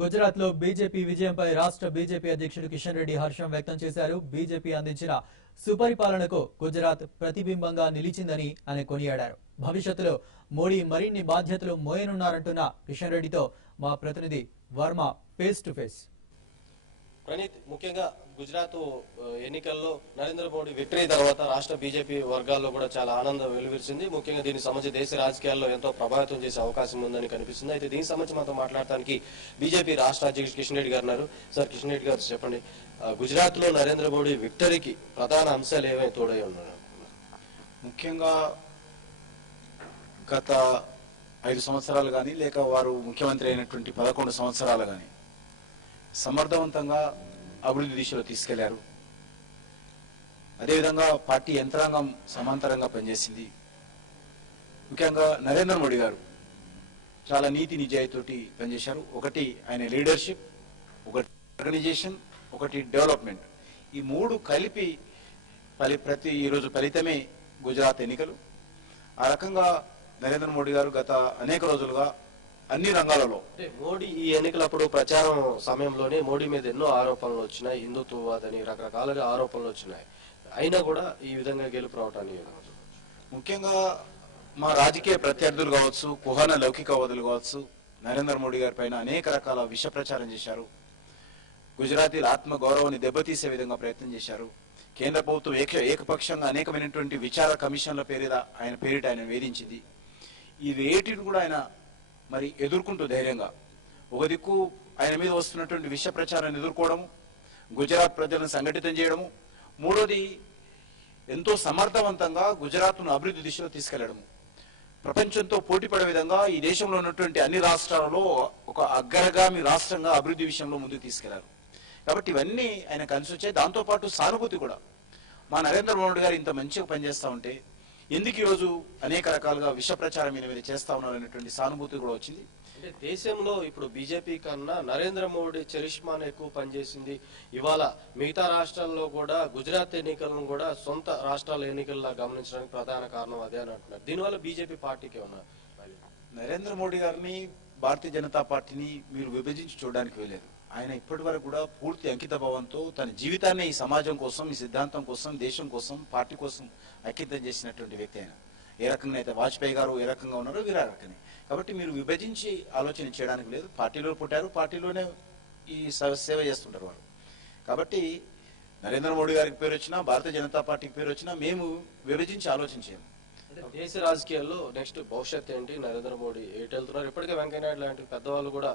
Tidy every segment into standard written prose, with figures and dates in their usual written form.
గుజరాత్ లో బీజేపీ విజయంపై రాష్ట్ర బీజేపీ అధ్యక్షుడు కిషన్ రెడ్డి హర్షం వ్యక్తం చేశారు. బీజేపీ అందించిన సుపరిపాలనకు గుజరాత్ ప్రతిబింబంగా నిలిచిందని ఆయన కొనియాడారు. భవిష్యత్తులో మోడీ మరిన్ని బాధ్యతలు మోయనున్నారంటున్న కిషన్ రెడ్డితో మా ప్రతినిధి Varma face to face. Praneeth, ముఖ్యంగా గుజరాత్ ఎన్నికల్లో నరేంద్ర మోడీ విక్టరీ తర్వాత రాష్ట్ర బీజేపీ వర్గాల్లో కూడా చాలా ఆనందం వెలువరిచింది. ముఖ్యంగా దీనికి సంబంధించి దేశ రాజకీయాల్లో ఎంతో ప్రభావితం చేసే అవకాశం ఉందని కనిపిస్తుంది. అయితే దీనికి సంబంధించి మనతో మాట్లాడటానికి బీజేపీ రాష్ట్ర అధ్యక్షుడు కిషన్ రెడ్డి గారు ఉన్నారు. సార్, కిషన్ రెడ్డి గారు చెప్పండి, గుజరాత్ లో నరేంద్ర మోడీ విక్టరీకి ప్రధాన అంశాలు ఏమైనా తోడై ఉన్నారు? ముఖ్యంగా గత 5 సంవత్సరాలు కానీ లేక వారు ముఖ్యమంత్రి అయినటువంటి 11 సంవత్సరాలు కానీ సమర్థవంతంగా అభివృద్ధి దిశలో తీసుకెళ్లారు. అదేవిధంగా పార్టీ యంత్రాంగం సమాంతరంగా పనిచేసింది. ముఖ్యంగా నరేంద్ర మోడీ గారు చాలా నీతి నిజాయితీతోటి పనిచేశారు. ఒకటి ఆయన లీడర్షిప్, ఒకటి ఆర్గనైజేషన్, ఒకటి డెవలప్మెంట్. ఈ 3 కలిపి ఈరోజు ఫలితమే గుజరాత్ ఎన్నికలు. ఆ రకంగా నరేంద్ర మోడీ గారు గత అనేక రోజులుగా అన్ని రంగాలలో మోడీ ఈ ఎన్నికలప్పుడు ప్రచారం సమయంలోనే మోడీ మీద ఎన్నో ఆరోపణలు వచ్చినాయి, హిందుత్వవాదని రకరకాలుగా ఆరోపణలు వచ్చినాయి. అయినా కూడా ఈ విధంగా గెలుపు రావటాన్ని ముఖ్యంగా మా రాజకీయ ప్రత్యర్థులు కావచ్చు, కుహాన లౌకికవాదులు కావచ్చు, నరేంద్ర మోడీ గారి పైన అనేక రకాల విష ప్రచారం చేశారు. గుజరాతీల ఆత్మ గౌరవాన్ని దెబ్బతీసే విధంగా ప్రయత్నం చేశారు. కేంద్ర ప్రభుత్వం ఏకపక్షంగా అనేకమైనటువంటి విచార కమిషన్ల పేరిట ఆయన వేధించింది. ఈ వేటిని కూడా ఆయన మరి ఎదుర్కొంటూ ధైర్యంగా ఒక దిక్కు ఆయన మీద వస్తున్నటువంటి విష ప్రచారాన్ని ఎదుర్కోవడము, గుజరాత్ ప్రజలను సంఘటితం చేయడము, మూడోది ఎంతో సమర్థవంతంగా గుజరాత్ను అభివృద్ధి దిశలో తీసుకెళ్లడము, ప్రపంచంతో పోటీపడే విధంగా ఈ దేశంలో ఉన్నటువంటి అన్ని రాష్ట్రాలలో ఒక అగ్రగామి రాష్ట్రంగా అభివృద్ధి విషయంలో ముందుకు తీసుకెళ్లారు. కాబట్టి ఇవన్నీ ఆయన కలిసి వచ్చాయి. దాంతోపాటు సానుభూతి కూడా, మా నరేంద్ర మోడీ గారు ఇంత మంచిగా పనిచేస్తా ఉంటే ఎందుకు ఈరోజు అనేక రకాలుగా విష ప్రచారం మీద చేస్తా ఉన్నారు అనేటువంటి సానుభూతి కూడా వచ్చింది. అంటే దేశంలో ఇప్పుడు బీజేపీ కన్నా నరేంద్ర మోడీ చరిష్మాను ఎక్కువ పనిచేసింది. ఇవాళ మిగతా రాష్ట్రాల్లో కూడా గుజరాత్ ఎన్నికలను కూడా సొంత రాష్ట్రాల ఎన్నికల్లో గమనించడానికి ప్రధాన కారణం అదే అని అంటున్నారు. దీనివల్ల బీజేపీ పార్టీకి ఉన్నారు. నరేంద్ర మోడీ గారిని, భారతీయ జనతా పార్టీని మీరు విభజించి చూడడానికి వెళ్ళలేదు. ఆయన ఇప్పటి వరకు కూడా పూర్తి అంకిత భావంతో తన జీవితాన్ని ఈ సమాజం కోసం, ఈ సిద్ధాంతం కోసం, దేశం కోసం, పార్టీ కోసం అంకితం చేసినటువంటి వ్యక్తి ఆయన. ఏ రకంగా అయితే వాజ్పేయి గారు ఏ రకంగా ఉన్నారో వీరు ఆ రకమే. కాబట్టి మీరు విభజించి ఆలోచన చేయడానికి లేదు. పార్టీలో పుట్టారు, పార్టీలోనే ఈ సేవ చేస్తుంటారు వారు. కాబట్టి నరేంద్ర మోడీ గారికి పేరు వచ్చినా, భారతీయ జనతా పార్టీకి పేరు వచ్చినా మేము విభజించి ఆలోచించాము. దేశ రాజకీయాల్లో నెక్స్ట్ భవిష్యత్ ఏంటి? నరేంద్ర మోడీ ఎటు వెళ్తున్నారు? ఇప్పటికే వెంకయ్యనాయుడు లాంటి పెద్దవాళ్ళు కూడా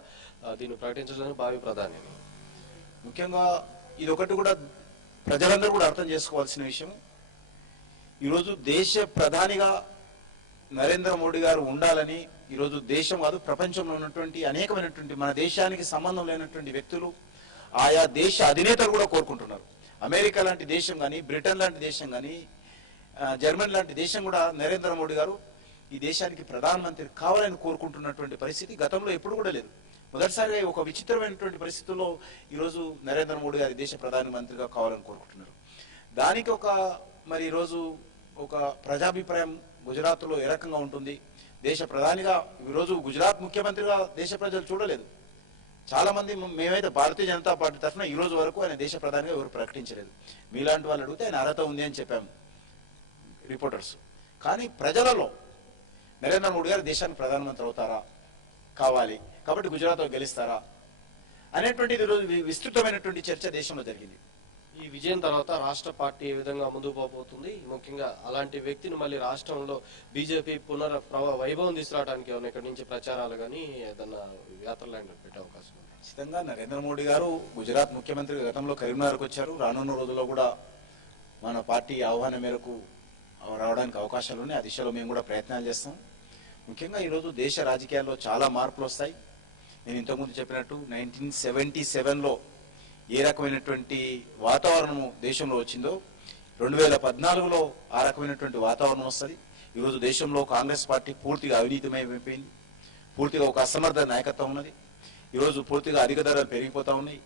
దీన్ని ప్రకటించడానికి భావి ప్రధాని. ముఖ్యంగా ఇది ఒకటి కూడా ప్రజలందరూ కూడా అర్థం చేసుకోవాల్సిన విషయం. ఈరోజు దేశ ప్రధానిగా నరేంద్ర మోడీ గారు ఉండాలని ఈరోజు దేశం కాదు, ప్రపంచంలో ఉన్నటువంటి అనేకమైనటువంటి మన దేశానికి సంబంధం లేనటువంటి వ్యక్తులు, ఆయా దేశ అధినేతలు కూడా కోరుకుంటున్నారు. అమెరికా లాంటి దేశం కానీ, బ్రిటన్ లాంటి దేశం కానీ, జర్మనీ లాంటి దేశం కూడా నరేంద్ర మోడీ గారు ఈ దేశానికి ప్రధానమంత్రి కావాలని కోరుకుంటున్నటువంటి పరిస్థితి గతంలో ఎప్పుడు కూడా లేదు. మొదటిసారిగా ఒక విచిత్రమైనటువంటి పరిస్థితుల్లో ఈరోజు నరేంద్ర మోడీ గారి దేశ ప్రధానమంత్రిగా కావాలని కోరుకుంటున్నారు. దానికి మరి ఈరోజు ఒక ప్రజాభిప్రాయం గుజరాత్లో ఏ రకంగా ఉంటుంది, దేశ ప్రధానిగా ఈరోజు గుజరాత్ ముఖ్యమంత్రిగా దేశ ప్రజలు చూడలేదు. చాలా మంది మేమైతే భారతీయ జనతా పార్టీ తరఫున ఈ రోజు వరకు ఆయన దేశ ప్రధానిగా ఎవరు ప్రకటించలేదు. మీలాంటి వాళ్ళు అడిగితే ఆయన అర్హత ఉంది అని చెప్పాము రిపోర్టర్స్. కానీ ప్రజలలో నరేంద్ర మోడీ గారు దేశానికి ప్రధానమంత్రి అవుతారా, కావాలి కాబట్టి గుజరాత్లో గెలుస్తారా అనేటువంటిది ఈరోజు విస్తృతమైనటువంటి చర్చ దేశంలో జరిగింది. ఈ విజయం తర్వాత రాష్ట్ర పార్టీ ఏ విధంగా ముందుకు పోబోతుంది? ముఖ్యంగా అలాంటి వ్యక్తిని మళ్ళీ రాష్ట్రంలో బీజేపీ వైభవం తీసుకురావడానికి ఏమైనా ఇక్కడి నుంచి ప్రచారాలు కానీ ఏదన్నా యాత్రలు పెట్టే అవకాశం ఉంది? ఖచ్చితంగా నరేంద్ర మోడీ గారు గుజరాత్ ముఖ్యమంత్రి గతంలో కరీంనగర్కి వచ్చారు. రానున్న రోజుల్లో కూడా మన పార్టీ ఆహ్వానం మేరకు రావడానికి అవకాశాలు ఉన్నాయి. ఆ దిశలో మేము కూడా ప్రయత్నాలు చేస్తాం. ముఖ్యంగా ఈరోజు దేశ రాజకీయాల్లో చాలా మార్పులు వస్తాయి. నేను ఇంతకుముందు చెప్పినట్టు 1977లో ఏ రకమైనటువంటి వాతావరణము దేశంలో వచ్చిందో 2014లో ఆ రకమైనటువంటి వాతావరణం వస్తుంది. ఈరోజు దేశంలో కాంగ్రెస్ పార్టీ పూర్తిగా అవినీతిమైపోయింది, పూర్తిగా ఒక అసమర్థ నాయకత్వం ఉన్నది. ఈరోజు పూర్తిగా అధిక ధరలు పెరిగిపోతా ఉన్నాయి,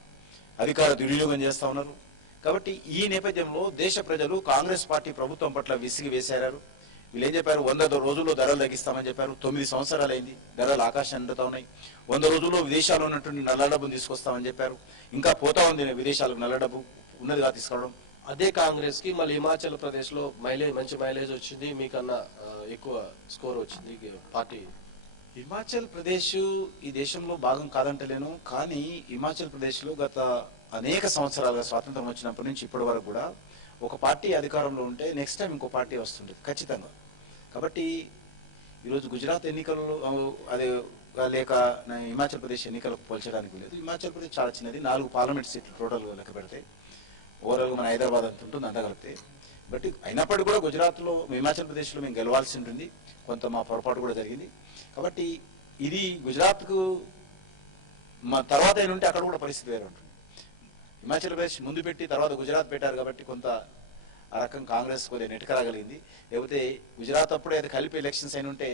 అధికార దుర్వినియోగం చేస్తా ఉన్నారు. కాబట్టి ఈ నేపథ్యంలో దేశ ప్రజలు కాంగ్రెస్ పార్టీ ప్రభుత్వం పట్ల విసిగి వేశారు. వీళ్ళు ఏం చెప్పారు, 100 రోజుల్లో ధరలు తగ్గిస్తామని చెప్పారు. 9 సంవత్సరాలు అయింది, ధరలు ఆకాశాన్ని అందుతా ఉన్నాయి. 100 రోజుల్లో విదేశాల్లో ఉన్నటువంటి నల్ల డబ్బును తీసుకొస్తామని చెప్పారు. ఇంకా పోతా ఉంది విదేశాలకు నల్ల డబ్బు ఉన్నదిగా తీసుకురావడం. అదే కాంగ్రెస్ కి మళ్ళీ హిమాచల్ ప్రదేశ్ లో మంచి మైలేజ్ వచ్చింది, మీకన్నా ఎక్కువ స్కోర్ వచ్చింది పార్టీ. హిమాచల్ ప్రదేశ్ ఈ దేశంలో భాగం కాదంటలేను, కానీ హిమాచల్ ప్రదేశ్ లో గత అనేక సంవత్సరాలుగా స్వాతంత్రం వచ్చినప్పటి నుంచి ఇప్పటి వరకు కూడా ఒక పార్టీ అధికారంలో ఉంటే నెక్స్ట్ టైం ఇంకో పార్టీ వస్తుంది ఖచ్చితంగా. కాబట్టి ఈరోజు గుజరాత్ ఎన్నికల్లో అదే లేక హిమాచల్ ప్రదేశ్ ఎన్నికలకు పోల్చడానికి లేదు. హిమాచల్ ప్రదేశ్ చాలా చిన్నది, 4 పార్లమెంట్ సీట్లు టోటల్ లెక్క పెడితే, ఓవరాల్గా మన హైదరాబాద్ అంత ఉంటుంది అందగలిగితే. బట్ అయినప్పటికీ కూడా గుజరాత్లో హిమాచల్ ప్రదేశ్లో మేము గెలవాల్సి ఉంటుంది, కొంత మా పొరపాటు కూడా జరిగింది. కాబట్టి ఇది గుజరాత్కు మా తర్వాత ఏంటంటే అక్కడ కూడా పరిస్థితి వేరే ఉంటుంది. హిమాచల్ ప్రదేశ్ ముందు పెట్టి తర్వాత గుజరాత్ పెట్టారు కాబట్టి కొంత ఆ రకం కాంగ్రెస్ కొద్దిగా నెట్టుకరాగలిగింది. లేకపోతే గుజరాత్ అప్పుడే అది కలిపి ఎలక్షన్స్ అయిన ఉంటే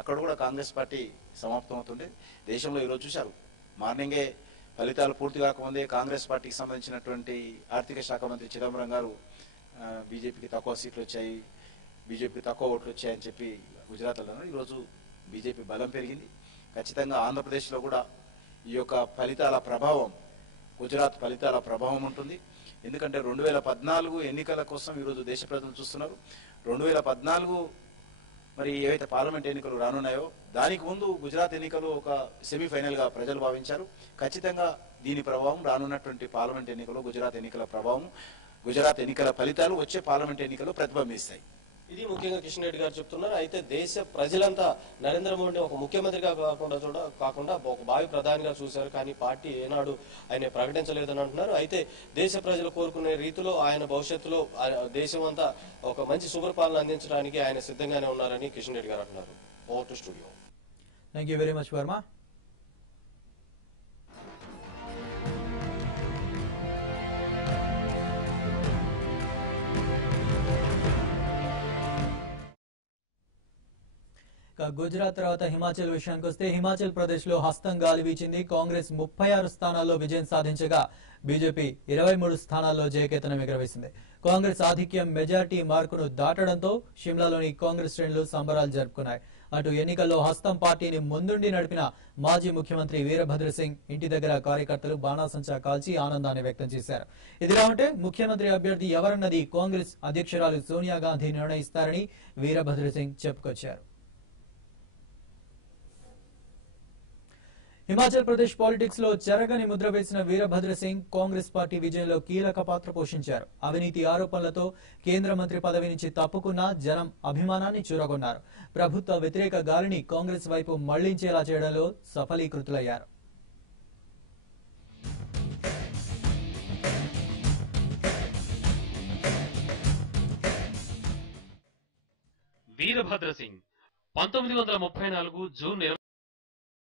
అక్కడ కూడా కాంగ్రెస్ పార్టీ సమాప్తం అవుతుండే. దేశంలో ఈరోజు చూశారు, మార్నింగే ఫలితాలు పూర్తి కాకముందే కాంగ్రెస్ పార్టీకి సంబంధించినటువంటి ఆర్థిక శాఖ మంత్రి చిదంబరం గారు బీజేపీకి తక్కువ సీట్లు వచ్చాయి, బీజేపీకి తక్కువ ఓట్లు వచ్చాయని చెప్పి గుజరాత్లో. ఈరోజు బీజేపీ బలం పెరిగింది. ఖచ్చితంగా ఆంధ్రప్రదేశ్లో కూడా ఈ యొక్క ఫలితాల ప్రభావం, గుజరాత్ ఫలితాల ప్రభావం ఉంటుంది. ఎందుకంటే 2014 ఎన్నికల కోసం ఈరోజు దేశ ప్రజలు చూస్తున్నారు. 2014 మరి ఏవైతే పార్లమెంట్ ఎన్నికలు రానున్నాయో దానికి ముందు గుజరాత్ ఎన్నికలు ఒక సెమీఫైనల్ గా ప్రజలు భావించారు. ఖచ్చితంగా దీని ప్రభావం రానున్నటువంటి పార్లమెంట్ ఎన్నికలు, గుజరాత్ ఎన్నికల ప్రభావం, గుజరాత్ ఎన్నికల ఫలితాలు వచ్చే పార్లమెంట్ ఎన్నికల్లో ప్రతిబింబిస్తాయి. ఇది ముఖ్యంగా కిషన్ రెడ్డి గారు చెప్తున్నారు. అయితే దేశ ప్రజలంతా నరేంద్ర మోడీ ఒక ముఖ్యమంత్రిగా కాకుండా ఒక భావి ప్రధానిగా చూశారు, కానీ పార్టీ ఏనాడు ఆయన ప్రకటించలేదని అంటున్నారు. అయితే దేశ ప్రజలు కోరుకునే రీతిలో ఆయన భవిష్యత్తులో దేశం అంతా ఒక మంచి సుపరిపాలన అందించడానికి ఆయన సిద్ధంగానే ఉన్నారని కిషన్ రెడ్డి గారు అంటున్నారు. Over to studio. Thank you very much Varma. Gujarat తర్వాత హిమాచల్ విషయానికి వస్తే, హిమాచల్ ప్రదేశ్ లో హస్తం గాలి వీచింది. కాంగ్రెస్ 36 స్థానాల్లో విజయం సాధించగా బీజేపీ 23 స్థానాల్లో జయకేతనం ఎగరవేసింది. కాంగ్రెస్ ఆధిక్యం మెజారిటీ మార్కును దాటడంతో షిమ్లాలోని కాంగ్రెస్ శ్రేణులు సంబరాలు జరుపుకున్నాయి. అటు ఎన్నికల్లో హస్తం పార్టీని ముందుండి నడిపిన మాజీ ముఖ్యమంత్రి వీరభద్ర సింగ్ ఇంటి దగ్గర కార్యకర్తలు బాణాసంచా కాల్చి ఆనందాన్ని వ్యక్తం చేశారు. ఇదిలా ఉంటే ముఖ్యమంత్రి అభ్యర్థి ఎవరన్నది కాంగ్రెస్ అధ్యక్షురాలు సోనియా గాంధీ నిర్ణయిస్తారని వీరభద్ర సింగ్ చెప్పుకొచ్చారు. హిమాచల్ ప్రదేశ్ పాలిటిక్స్ లో చెరగని ముద్ర వేసిన వీరభద్ర సింగ్ కాంగ్రెస్ పార్టీ విజయంలో కీలక పాత్ర పోషించారు. అవినీతి ఆరోపణలతో కేంద్ర మంత్రి పదవి నుంచి తప్పుకున్న జనం అభిమానాన్ని చూరగొన్నారు. ప్రభుత్వ వ్యతిరేక గాలిని కాంగ్రెస్ వైపు మళ్లించేలా చేయడంలో సఫలీకృతులయ్యారు. వీరభద్ర సింగ్ 1934 జూన్